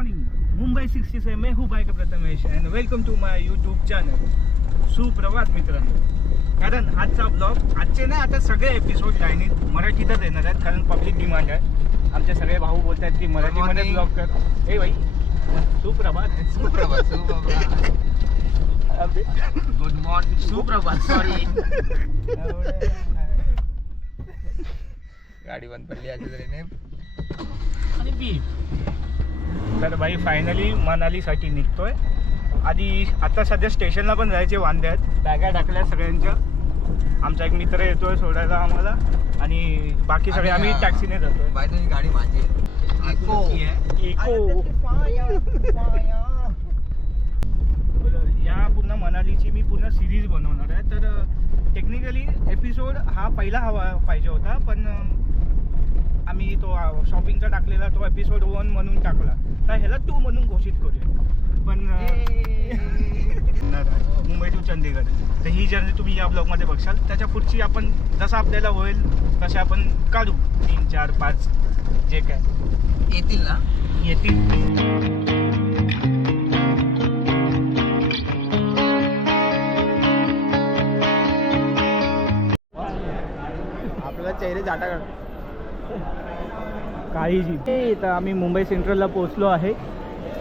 Morning Mumbai 60 से मैं हूँ bike Prathamesh and welcome to my YouTube channel. सुप्रभात मित्रांनो. कारण आजचा ब्लॉग आजचे नाही आता सगळे एपिसोड लाईनीत मराठीतच येणार आहेत कारण पब्लिक डिमांड आहे. आमचे सगळे भाऊ बोलत आहेत की मराठीमध्ये ब्लॉग कर. ए भाई सुप्रभात. सुप्रभात गुड मॉर्निंग सुप्रभात. सॉरी गाडी बंद पडली आज आणि बी. तर भाई फायनली मनालीसाठी निघतोय. आधी आता सध्या स्टेशनला पण जायचे वांदे आहेत. बॅगा टाकल्या सगळ्यांच्या. आमचा एक मित्र येतोय सोडायला आम्हाला आणि बाकी सगळे आम्ही टॅक्सीने जातोय. बाय गाडी माझी आहे. इको या पूर्ण मनालीची मी पूर्ण सिरीज बनवणार आहे. तर टेक्निकली एपिसोड हा पहिला हवा पाहिजे होता पण आम्ही तो शॉपिंगचा टाकलेला तो एपिसोड 1 म्हणून टाकला. तर ह्याला 2 म्हणून घोषित करूया. पण मुंबई टू चंदीगड तर ही जर्नी तुम्ही या ब्लॉगमध्ये बघशाल. त्याच्या पुढची आपण जसं आपल्याला होईल तसे आपण काढू 3, 4, 5 जे काय येतील ना येतील. आपल्याला चेहरे जाटा काळीजी. तर आम्ही मुंबई सेंट्रलला पोहोचलो आहे.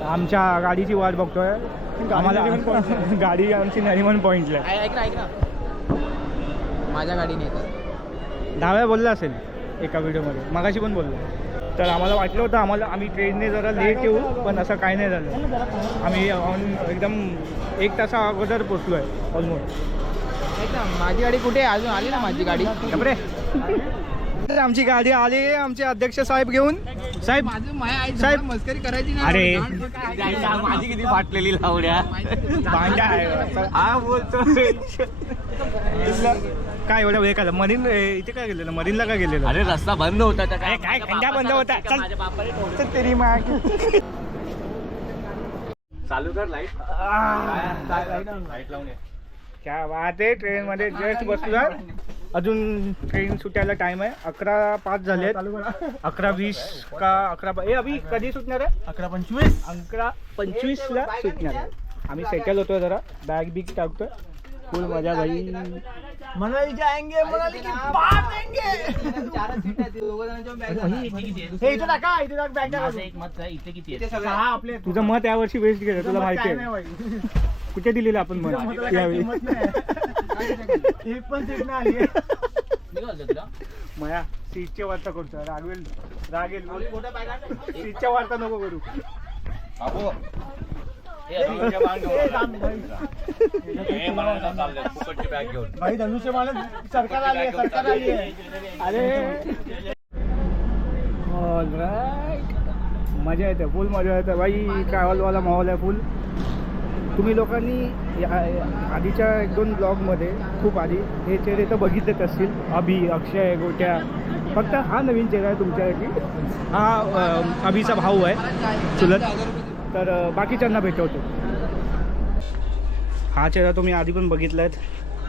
आमच्या गाडीची वाट बघतोय. आम्हाला गाडी आमची नरिमन पॉईंटला आहे. ऐक ना माझ्या गाडीने येतात. डाव्या बोलला असेल एका व्हिडिओमध्ये मगाशी पण बोललो. तर आम्हाला वाटलं होतं आम्ही ट्रेनने जरा लेट येऊ पण असं काही नाही झालं. आम्ही एकदम 1 तासा अगोदर पोचलो आहे ऑलमोस्ट. माझी गाडी कुठे अजून आली ना माझी गाडी. बापरे आमची गाडी आली. आमचे अध्यक्ष साहेब घेऊन. साहेब साहेब मस्करी करायची ना. अरे माझी किती फाटलेली लावड्या भांडा आहे हा बोलतो. काय एवढा वेळ काढला मरीन इथे काय गेलेलं मरीनला काय गेलेलं. अरे रस्ता बंद होता काय खंडा बंद होता. चल तरी माग चालू कर लाईट लावून. क्या बात आहे. ट्रेन मध्ये जस्ट बसलो. अजून ट्रेन सुटायला टाइम आहे. 11:05 झाले. 11:20 का 11 अभि कधी सुटणार आहे. 11:25 11:25 सुटणार आहे. आम्ही सेटल होतोय जरा बॅग बिग टाकतोय. फुल मजा भाई. मनाली जाएंगे मनाली की बात देंगे. हे इथे टाका इथे टाक बॅग टाका. एक मत आहे इथे किती आहे. 6 आपले. तुझं मत यावर्षी वेस्ट गेलं तुला माहिती आहे. कुठे दिलेलं आपण मत यावेळी. एक पण सीट नाही आली. मया सीटच्या वार्ता करतो. रागेल सीटच्या वार्ता नको करू. भाई धनुष्य मानत सरकार आली. सरकार आली आहे. अरे ऑलराईट मजा येते. फुल मजा येते भाई. ट्रॅव्हलवाला माहोल आहे फुल. तुम्ही लोकांनी आधीच्या 1-2 ब्लॉगमध्ये खूप आधी हे चेहरे तर बघितलेच असतील. अभि, अक्षय, गोट्या. फक्त हा नवीन चेहरा आहे तुमच्यासाठी. हा अभिचा भाऊ आहे चुलत. तर बाकीच्यांना भेटवतो. हा चेहरा तुम्ही आधी पण बघितला आहे.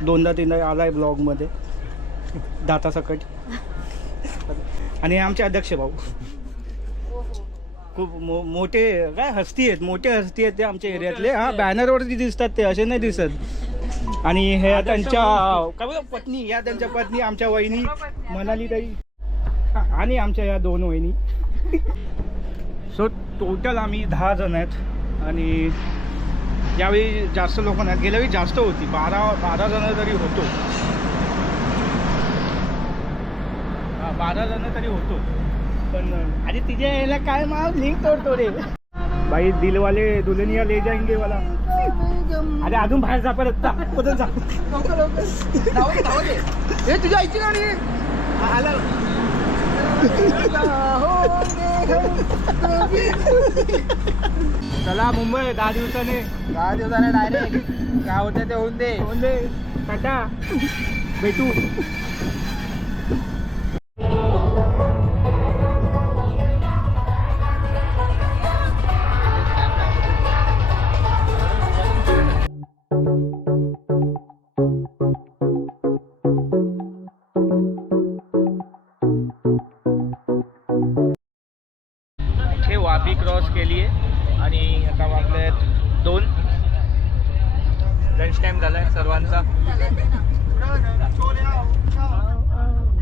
2दा-3दा आला आहे ब्लॉगमध्ये दातासकट. आणि आमचे अध्यक्ष भाऊ खूप मोठे काय हस्ती आहेत. मोठे हस्ती आहेत ते आमच्या एरियातले. हा बॅनरवरती दिसतात ते असे नाही दिसत. आणि हे त्यांच्या काय पत्नी या त्यांच्या पत्नी आमच्या वहिनी मनाली ताई आणि आमच्या या 2 वहिनी. सो टोटल आम्ही 10 जण आहेत. आणि यावेळी जास्त लोक नाहीत. गेल्या वेळी जास्त होती. 12 जण तरी होतो. 12 जण तरी होतो. पण अरे तिच्या यायला काय माव लिंक तोडतो रे भाई. दिलवाले दुल्हनिया ले जाएंगे वाला. अरे अजून बाहेर जा परत कुठं जा. हे तुझ्या आईची गाडी आला. चला मुंबई 10 दिवसाने डायरेक्ट काय होतं ते होऊन दे. टाटा भेटू. वापी क्रॉस के लिए आणि आता वाजले 2. लंच टाइम झालाय सर्वांचा.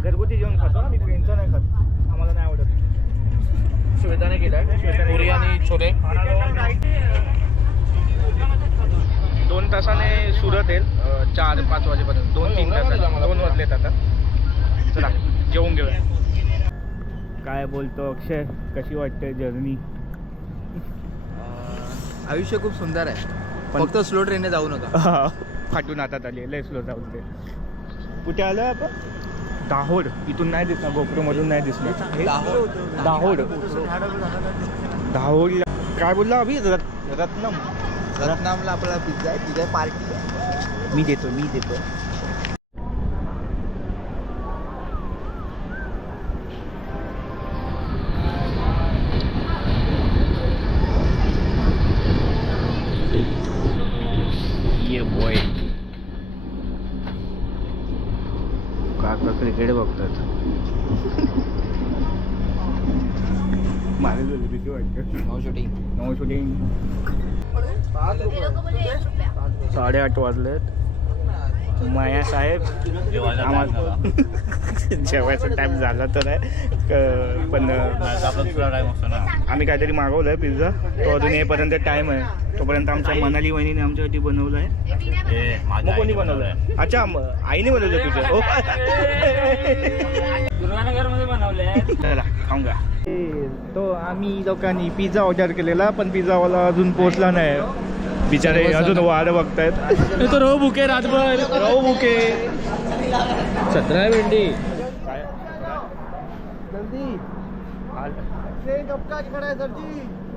घरगुती जेवण खातो आम्ही, ट्रेनचं नाही खात, आम्हाला नाही आवडत. श्वेताने केलाय पुरी आणि छोले. 2 तासाने सुरत येईल, 4-5 वाजेपर्यंत. 2-3 तासाने 2 वाजलेत आता. चला जेवून घेऊया. काय बोलतो अक्षय, कशी वाटते जर्नी? आयुष्य खूप सुंदर आहे, फक्त स्लो ट्रेनने जाऊ नका. फाटून हातात आली, लय स्लो जाऊन ते. कुठे आलं आपण? दाहोड. इथून नाही दिसणार, गोप्रोमधून नाही दिसणार. दाहोड. दाहोड काय बोलला अभि? रत्नम. रत्नामला आपला पिझ्झा आहे, तिथे पार्टी आहे. मी देतो. ये बॉय. काका क्रिकेट बघतात. माझं झालं भीती वाटतं. No shooting. 8:30 वाजलेत. माया साहेब आम्हाला जेवायचा टाइम झाला तर आहे, पण आम्ही काहीतरी मागवलं आहे पिझ्झा. तो अजून येईपर्यंत टाइम आहे. तोपर्यंत आमच्या मनाली वहिनीने आमच्यासाठी बनवलं आहे. मग कोणी बनवलं आहे? अच्छा, आईने बनवलं तुझं? ओ गुरुवानगरमध्ये बनवले. चला खाऊंगा. तो आम्ही लोकांनी पिझ्झा ऑर्डर केलेला, पण पिझ्झावाला अजून पोचला नाही. बिचारे अजून वाट बघतायत. तो रो बुके रातभर राहू बुके. 17 भेंडी. जल्दी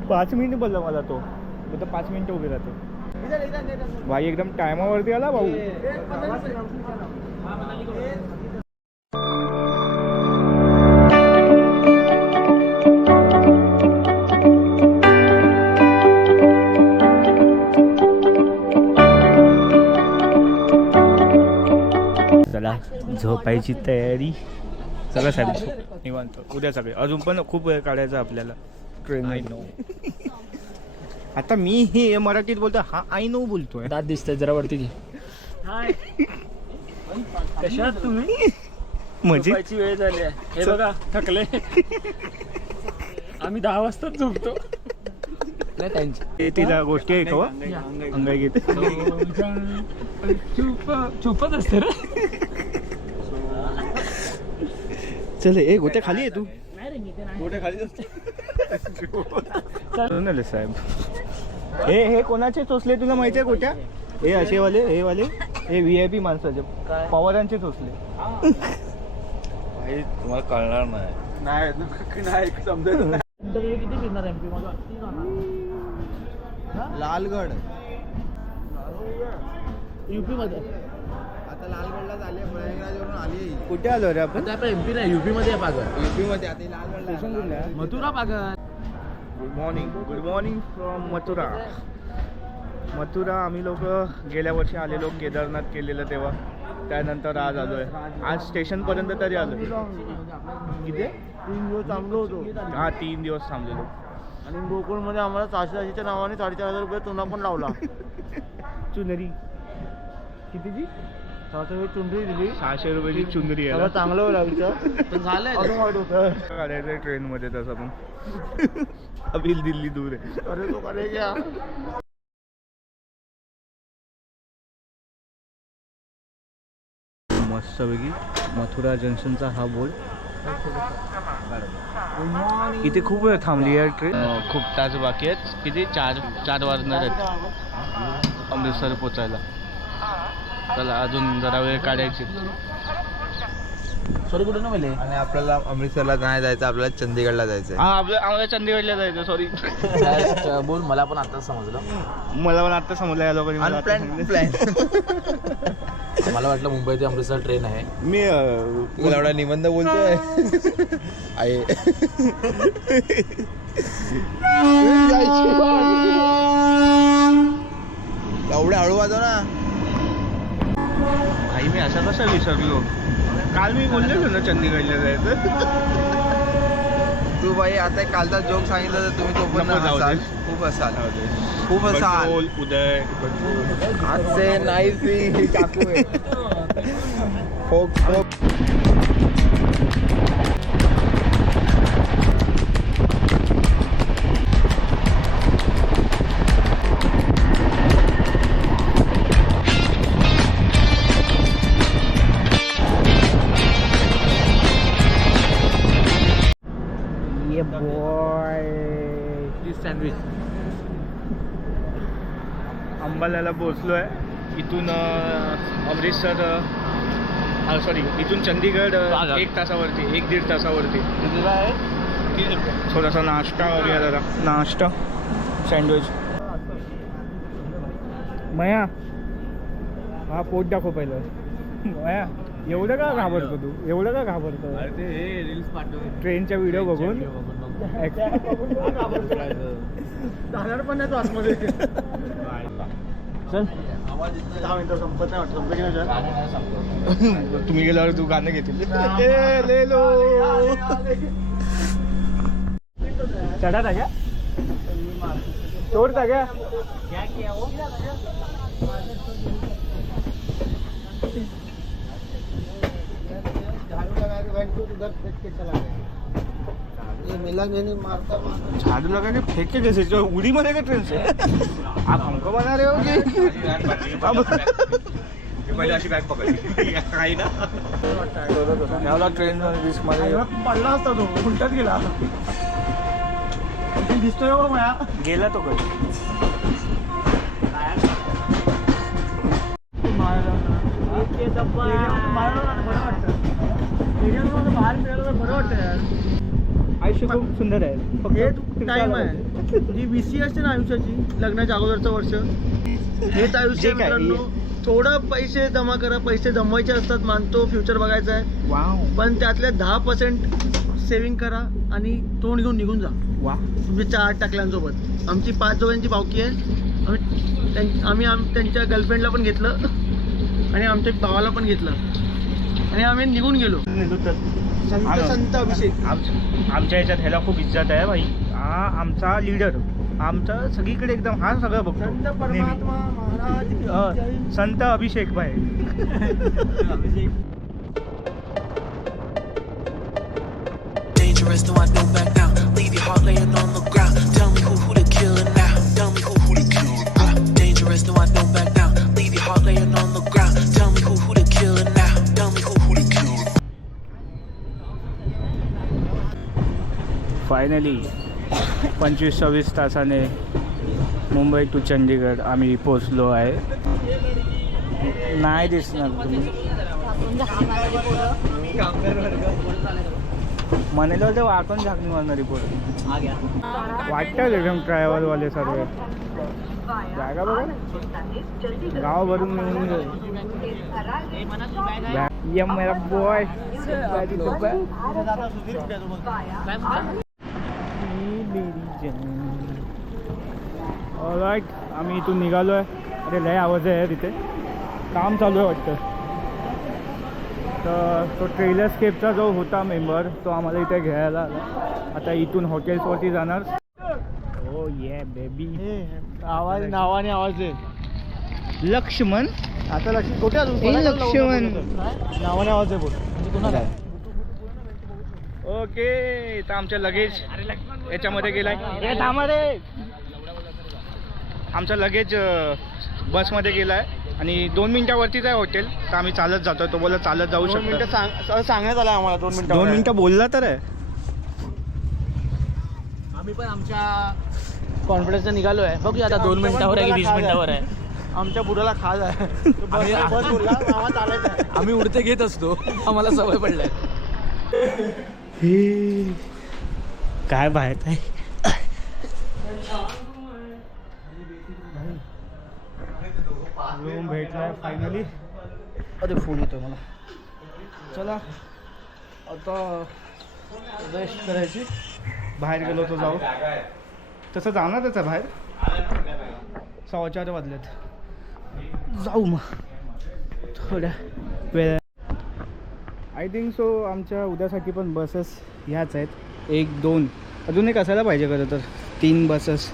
5 मिनिट बोलला मला तो. 5 मिनिटं उभे राहतो. भाई एकदम टायमावरती आला भाऊ. चला झोपायची तयारी. सगळं साहेब निवांत. उद्या सगळे अजून पण खूप वेळ काढायचा आपल्याला ट्रेन. आता मी हे मराठीत बोलतो, हा आय नो बोलतोय. दात दिसतंय, जरा वरती घे. कशात तुम्ही? म्हणजे झोपायची वेळ झाली आहे. हे बघा थकले. आम्ही 10 वाजताच झोपतो. नाही त्यांची ते तिला गोष्टी आहे का वा? अंगाई घेते. चुपच असते रे. चल ए गोट्या खाली आहे तू. गोट्या खाली साहेब. हे कोणाचे चोचले तुला माहिती आहे गोट्या? हे असेवाले, हे वाले, हे VIP माणसाचे पवारांचे चोचले. तुम्हाला कळणार नाही. समजेल नाही. किती फिरणार MP मध्ये? लालगड UP मध्ये. आता लालगडला झाले, प्रयागराजवरून आली. कुठे आलो रे आपण? आता MP नाही, UP मध्ये आहे पागल. युपी मध्ये आता लालगडला. मथुरा पागल. Good morning from Mathura. आम्ही लोक गेल्या वर्षी आलेलो, केदारनाथ केलेलं तेव्हा. त्यानंतर आज आलोय. आज स्टेशनपर्यंत तरी आलो. किती? 3 दिवस थांबलो होतो. हा 3 दिवस थांबलेलो. आणि गोकुळमध्ये आम्हाला 600च्या नावाने 4,500 रुपये चुना पण लावला. चुनरी कितीची? 600 चुनरी दिली. 600 रुपयाची चुनरी सगळं आहे. चांगलं राहायचं, पण झालंय अजून वाईट होतं. काढायचं ट्रेन मध्ये तसं पण. अभी दिल्ली दूर आहे. अरे तो करे क्या. मस्तपैकी मथुरा जंक्शनचा हा बोर्ड. इथे खूप वेळ थांबली आहे ट्रेन. खूप तास बाकी आहेत. किती? 4 वाजणार आहेत अमृतसर पोचायला. चला अजून जरा वेळ काढायची. सॉरी कुठे ना पहिले. आणि आपल्याला अमृतसरला नाही जायचं, आपल्याला चंदीगडला जायचं. हा आम्हाला चंदीगडला जायचं. सॉरी बोल, मला पण आता समजलं. मला पण आता समजलं या लोकांनी. मला आता अनप्लॅन प्लॅन. मला वाटलं मुंबई ते अमृतसर ट्रेन आहे. मी तुला एवढा निबंध बोलतोय. आहे एवढे हळू वाजव ना. भाई मी असा कसा विसरलो. काल मी बोललेलो ना चंदीगडला जायचं. तू बाई आता एक कालचा जोक सांगितलं तर तुम्ही तो पण नको जाऊ दे. हसाल. खूप हसाल खूप हसाल. कंट्रोल, उदय आजचे नाही चाकू आहे. फोक फोक. ये बॉय सँडविच. अंबाल्याला पोहोचलो आहे. इथून अमृतसर सॉरी इथून चंदीगड 1 तासावरती 1-1.5 तासावरती. थोडासा नाश्ता वगैरे जरा नाश्ता सँडविच. मया हा पोट दाखव पहिलं. मया एवढं का घाबरतो तू एवढं का घाबरतो ते रील्स पाठव. ट्रेनच्या व्हिडिओ बघून जाणार पण नाही तो आतमध्ये. चल 10 मिनिटं संपत नाही वाटतं. संपत नाही वाटतं. तुम्ही गेल्यावर तू गाणं घेतील. ले लो चढा था क्या चोर था क्या झाड़ू लगा के फेंक के कैसे जो उड़ी मरेगा ट्रेन से. आप हमको बना रहे हो कि पहिले अशी बॅग पकडली काही ना यावला ट्रेन रिस्क मध्ये पडला असता तो उलटात गेला. दिसतोय बघ माया. गेला तो कधी बाहेर मिळालं तर बरं वाटतं यार. आयुष्य खूप सुंदर आहे. हे टाइम आहे जी BC असते ना आयुष्याची लग्नाच्या अगोदरचं वर्ष हेच आयुष्य जे काय, मित्रांनो. थोडं पैसे जमा करा. पैसे जमवायचे असतात मानतो. फ्युचर बघायचं आहे वाव पण त्यातल्या 10% सेव्हिंग करा आणि तोंड घेऊन निघून जा वा तुमच्या 4 टाकल्यांसोबत. आमची 5 जणांची भावकी आहे. आम्ही त्यांच्या गर्लफ्रेंडला पण घेतलं आणि आमच्या भावाला पण घेतलं आणि आम्ही निघून गेलो. संत अभिषेक. आमच्या ह्याच्यात ह्याला खूप इज्जत आहे भाई. हा आमचा लीडर. आमचा सगळीकडे एकदम हा सगळं बघतो संत नेहमी. परमात्मा महाराज संत अभिषेक भाई. Dangerous, no, I don't back down. Leave your heart laying on the ground. Tell me who the killer now. Tell me who the killer now. Dangerous, no, I don't back down. Leave your heart laying on the ground. Tell me who the killer now. Tell me who the killer. Finally 25-26 तासाने Mumbai to Chandigarh आम्ही पोचलो आहे. नाही दिसणार तुम्ही म्हणलं होतं वाकून झाकणी मारणारी पोरं वाटतं एकदम ट्रॅव्हलवाले सर्व. जागा बघा गाव भरून मिळून यम मेरा बॉय. ऑलराईट आम्ही इथून निघालो आहे. अरे लय आवाज आहे तिथे काम चालू आहे वाटतं. तर तो ट्रेलरस्केपचा जो होता मेंबर तो आम्हाला इथे घ्यायला आला. आता इथून हॉटेल्सवरती जाणार. ओ ये बेबी आवाज नावाने आवाज दे. लक्ष्मण आता लक्ष्मी कुठे अजून लक्ष्मण नावाने आवाज दे बोल. ओके तर आमच्या लगेज याच्यामध्ये गेलाय. हे थांबा रे. आमचा लगेज बसमध्ये गेलाय आणि 2 मिनिटावरतीच आहे हॉटेल. तर आम्ही चालत जातोय. तो बोला चालत जाऊ 2 शकतो. मिनिटं सांगण्यात आलं आम्हाला. 2 मिनिटं 2 मिनिटं बोलला तर आहे. आम्ही पण आमच्या कॉन्फिडन्सने निघालो आहे. बघूया आता 2 मिनिटावर आहे की 20 मिनिटावर आहे. आमच्या बुडाला खाज आहे. बस बोलला मामा चालायचं आहे. आम्ही उडते घेत असतो. आम्हाला सवय पडलाय. हे काय बाहेर आहे. रूम भेटलाय फायनली. अरे फोन येतोय मला. चला आता रेस्ट करायची. बाहेर गेलो तो जाऊ. तसं जाणारच आहे बाहेर. 4:15 वाजलेत. जाऊ मग थोड्या वेळ. आय थिंक सो आमच्या उद्यासाठी पण बसेस ह्याच आहेत. 1 2 अजून एक असायला पाहिजे खरं तर 3 बसेस,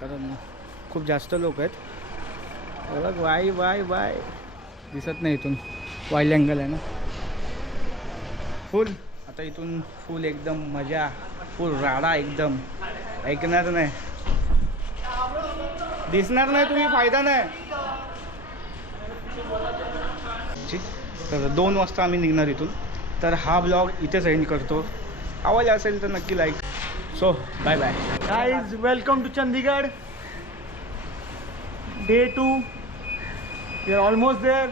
कारण खूप जास्त लोक आहेत. बघ वाय वाय वाय दिसत नाही इथून, वाईल्ड अँगल आहे ना फुल. आता इथून फुल एकदम मजा, फुल राडा एकदम. ऐकणार नाही, दिसणार नाही तुम्ही, फायदा नाही. तर 2 वाजता आम्ही निघणार इथून. तर हा ब्लॉग इथेच एंड करतो. आवडला असेल तर नक्की like. So bye bye guys, welcome to Chandigarh. Day 2, we are almost there.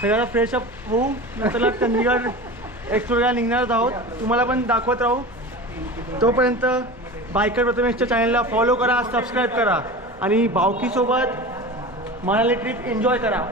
सगळ्याला फ्रेश अप होऊ, नंतर चंडीगढ़ एक्सप्लोर करायला निघणारच आहोत. तुम्हाला पण दाखवत राहू. तोपर्यंत बायकर प्रथमेशच्या चॅनलला फॉलो करा, सबस्क्राईब करा आणि भावकीसोबत मनाली ट्रिप एन्जॉय करा.